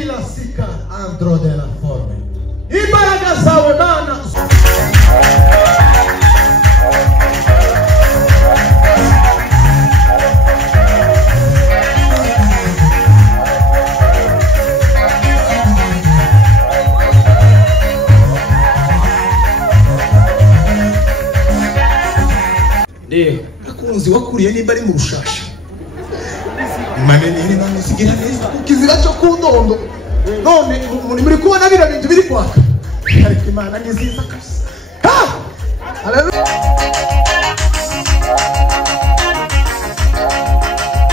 bila sika andro de la forme. Imbaraga zawe Mana. Ndio akunzi wakuriye nimba ari mu rushasha manene ni none sigira neza kukizira cyo kundondo none muri kubona bira bintu biri kwaka ariko Imana ni nziza kabisa. Haleluya.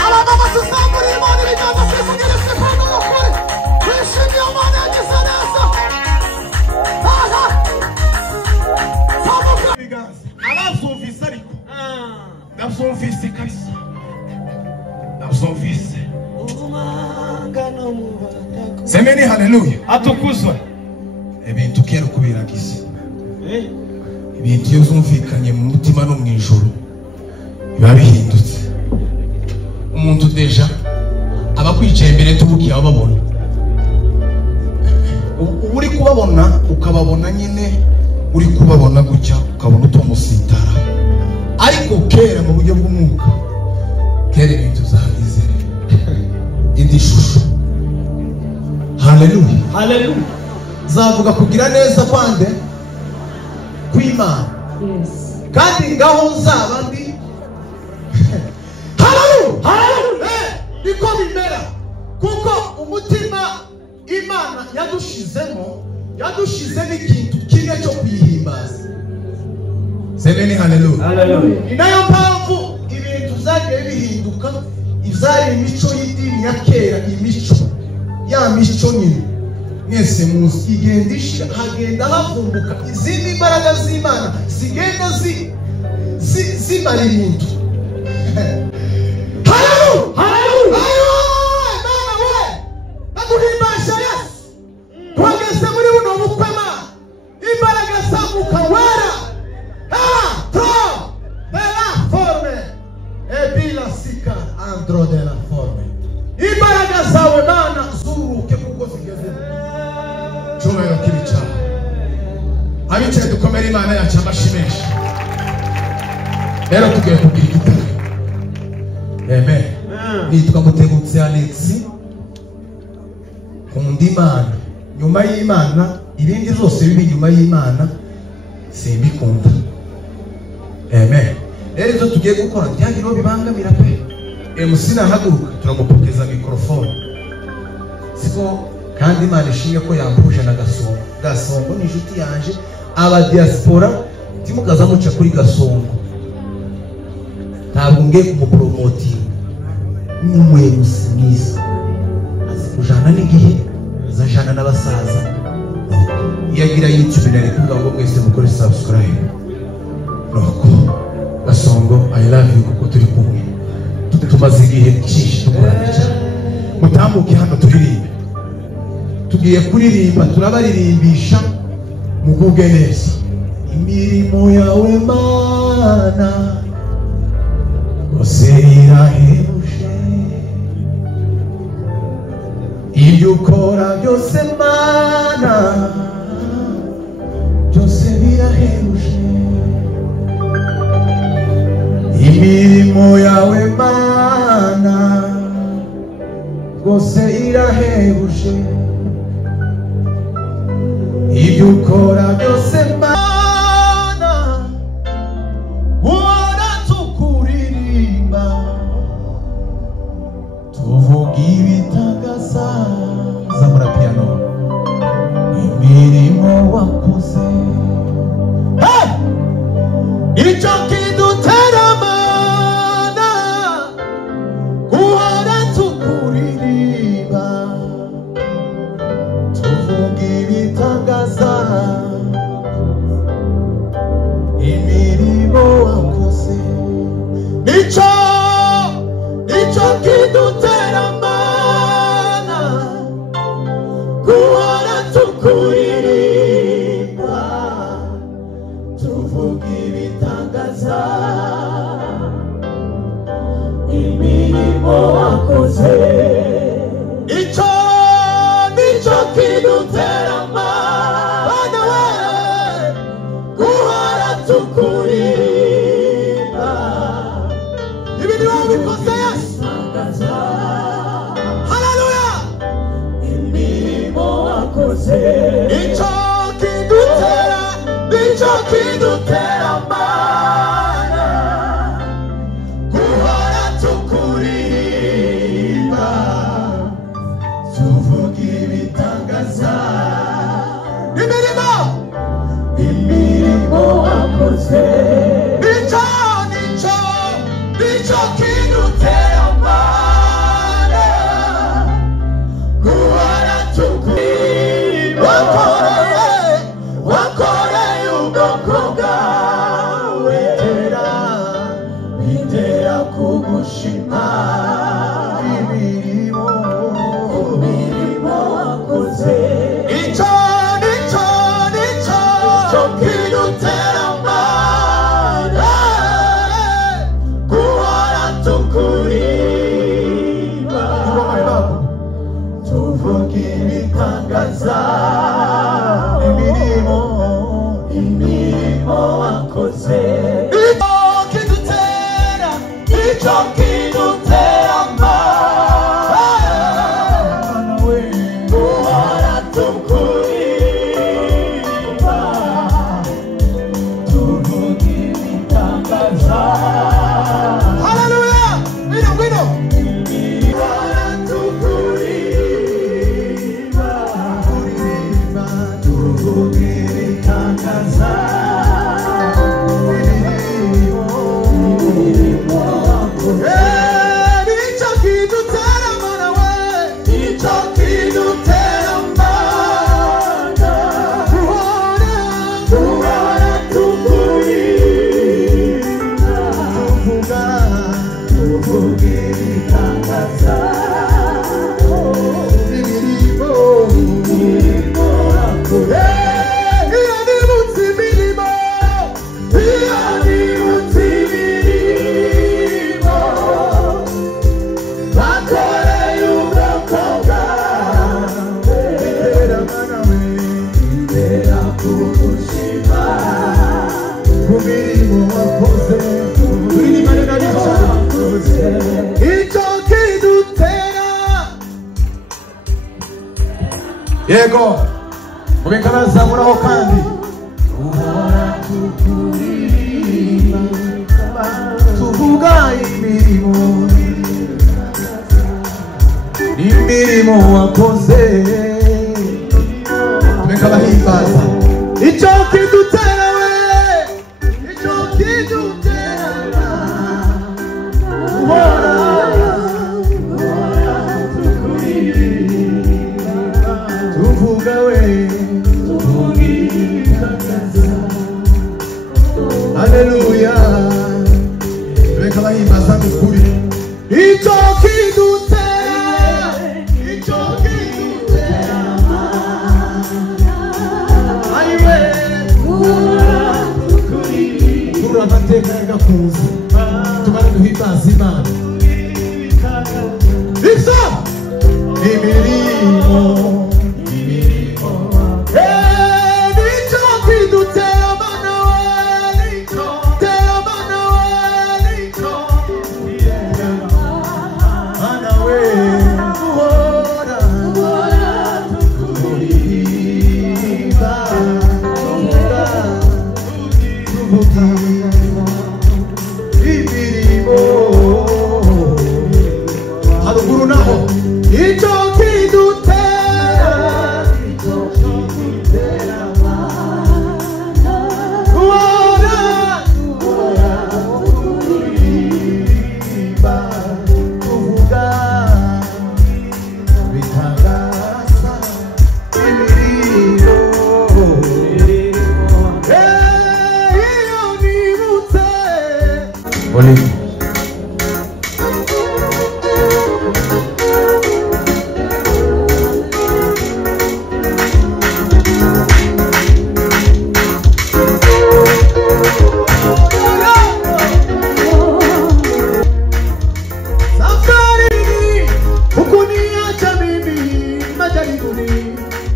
Alama tusamburi Imana bigaza kwifugerese kandi ukuri wishimye Imana yagize neza. Abazumvise ariko nabzumvise kabisa nabzumvise. Semeni haleluya. Atukuzwe. Ibintu kero kubiragize ibintu iyo zumvikanye mu mutima no mu ijuru biba bihindutse. Umuntu deja aba kwicaye imbere tubukiye ababona uri kubabona ukababona nyine uri kubabona gutya ukabona utomusitara ariko kera mu buryo bw'umwuka kera ibintu zagize indi shusho. Haleluya. Haleluya. Zavuga kugira neza kwande kw'Imana. Yes. Kandi ngaho nzaba ndi haleluya. Haleluya. Niko bimera kuko umutima Imana yadushizemo ikintu kimwe cyo kwihimbaza. Semeni haleluya. Haleluya. Inayo mpamvu ibintu zagiye bihinduka ivyari imico y'idini ya kera, imico ya mico nyine mwese muzi igenda ishira hagenda havumbuka izindi mbaraga z'Imana zigenda zimara ibintu. Haleluya. Haleluya. Imana we naguhimbasha Yesu twageze muri buno bukwe Mana imbaraga zamuka wera andro de la forme. Imbaraga zawe Mana zuruke kuko zigeze cyubahiro kibicara abicaye dukomere Imana yacu amashimeshi. Rero tugiye kugira igitabo. Amen. Nitwa Mutegutse Alex. Nkunda Imana. Nyuma y'Imana ibindi zose bibi nyuma y'Imana simbikunda. Amen. Rero ibyo tugiye gukora byagiro bibangamira pe. Musina haguruka turamupokeza mikrofone. Siko kandi Imana ishimye ko yampuje na Gasongo. Gasongo ni inshuti yanje aba diaspora timukaza muca kuri Gasongo. Ntabwo ngiye kumupromoting. Ni umuyobozi mwiza. Azikujana n'igihe zajana n'abasaza. Yagira YouTube na rekuvuga ngo mwese mukore subscribe. Noko Gasongo I love you kuko turi kumwe. Tumaze igihe cyinshi dukorana cyane. Mutambuke hano turirimbe. Tugiye kuririmba turabaririmbisha muguge neza. Imirimo yawe Mana yose irahebuje, ibyo ukora byose Mana byose birahebuje. Imirimo yawe Mana yose irahebuje, ibyo ukora byose Mana uhora tukuririmba tuvuga ibitangaza. Zamura piano. Imirimo wakoze icyo kidutera Mana uhora tukuririmba tuvuga ibitangaza. Imirimo wakoze icyo kidutera Mana uhora tukuririmba tuvuga ibitangaza. Imirimo wakoze icyo wakoze icyo kidutera mana guhora tukuririmba tuvuga ibitangaza imirimo wakoze nicyo kidutera mana guhora tukuririmba wakoreye ubwoko bwawe bitera kugushima imirimo wakoze icyo kidutera mana guhora tukuririmba tuvuga ibitangaza imirimo wakoze icyo kidutera mana guhora tukuririmba tuvuga ibitangaza. Hallelujah! Wino! Guhora tukuririmba tuvuga ibitangaza. Nicyo kidutera mana we nicyo kidutera mana guhora tukuririmba tuvuga ibitangaza imirimo wakoze iyo nibutse imirimo wakoreye ubwoko bwawe bitera kugushima ku mirimo wakoze icyo kidutera yego mubika bazamuraho kandi uhora tukuririmba tuvuga imirimo wakoze mubika bahimbaza icyo kidutera we icyo kidutera uhora tukuririmba tuvuga we haleluya mubika bahimbaza kukuri icyo kidutera ayiwe turi amateka y'agakunzi tumara duhimbaza imana ibyo imirimo nicyo kidutera mana we mana we guhora tukuririmba tuvuga imirimo haruguru naho icyo kidutera guhora tukuririmba tuvuga bitangaza imirimo iyo nibutse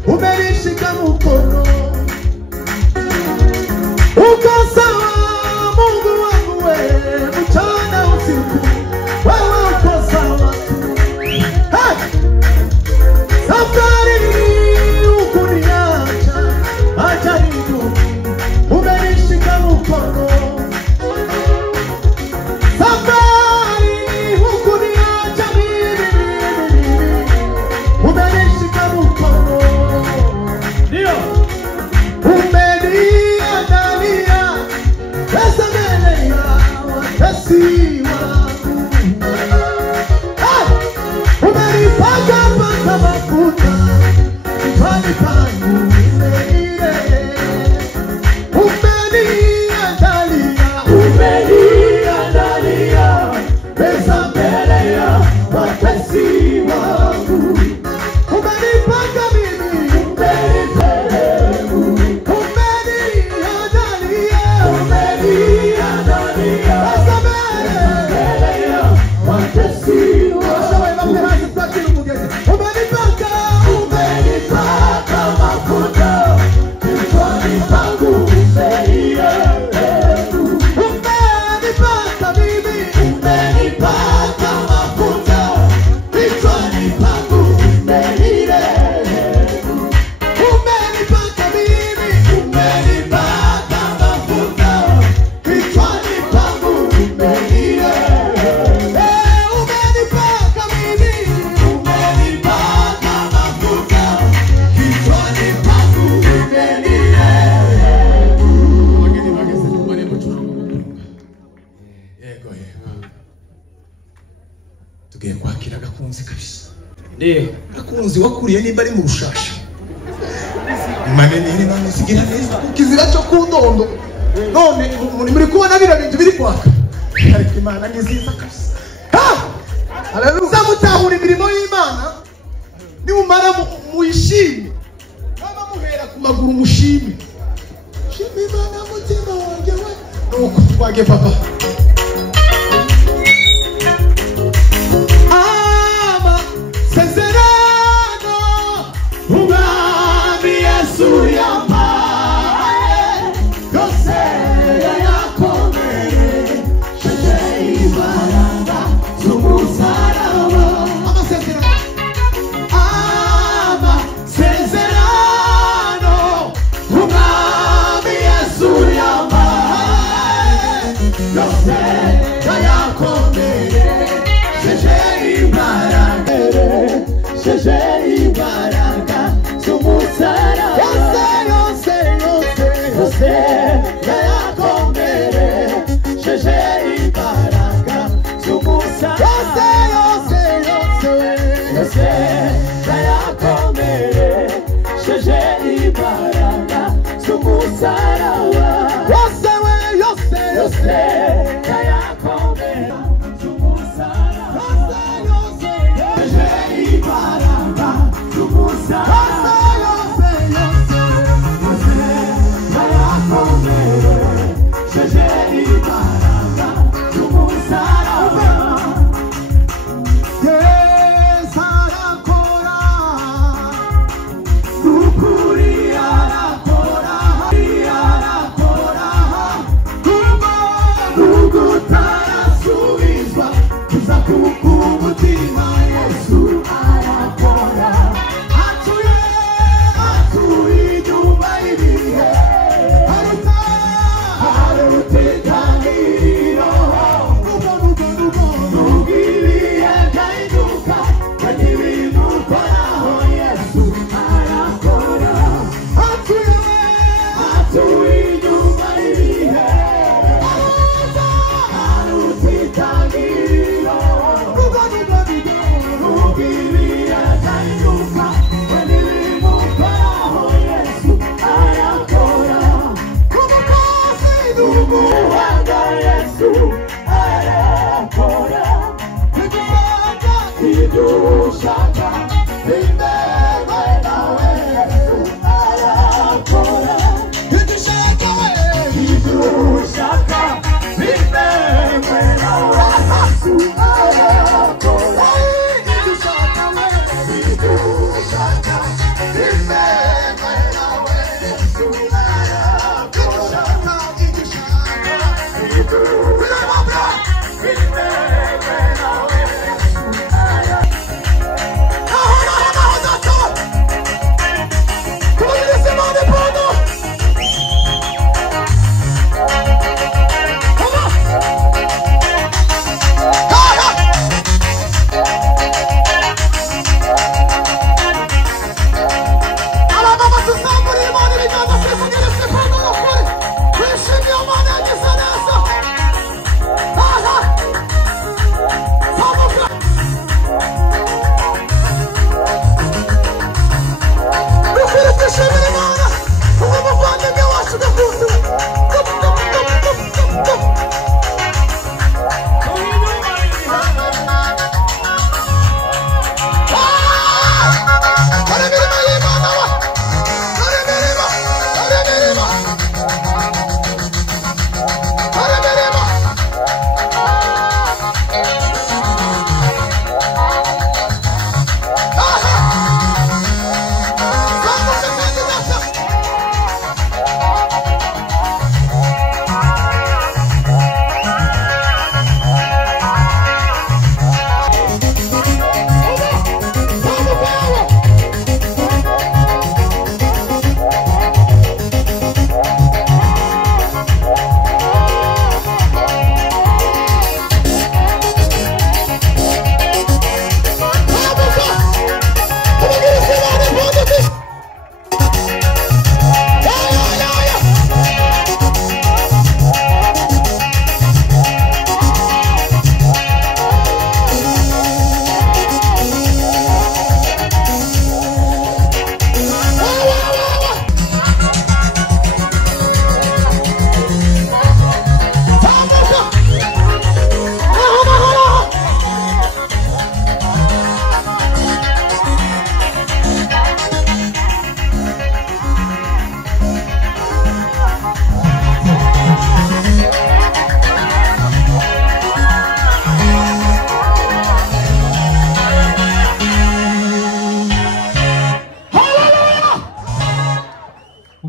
umenishika mkono uko sawa Mungu wangu we mchana usiku wewe uko sawa hey! Safari huku tugiye kwakira gakunzi kabisa. Ndio gakunzi wakuriye nimba ari mu rushasha manene ni none sigira neza kizira cyo kundondo none muri kubona bira bintu biri kwaka ariko Imana ni nziza kabisa. Haleluya. Mutahura imirimo y'Imana ni umara muyishime baba muhera ku maguru mushime shime Imana mutima wanjye we nuko twage papa.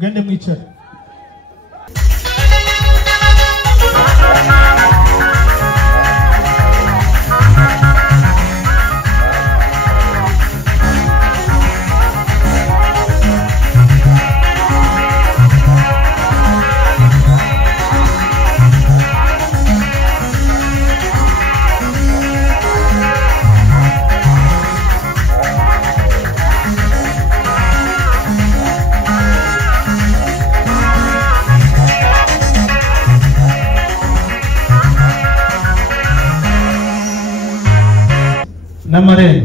mugende mwicare. Namarembo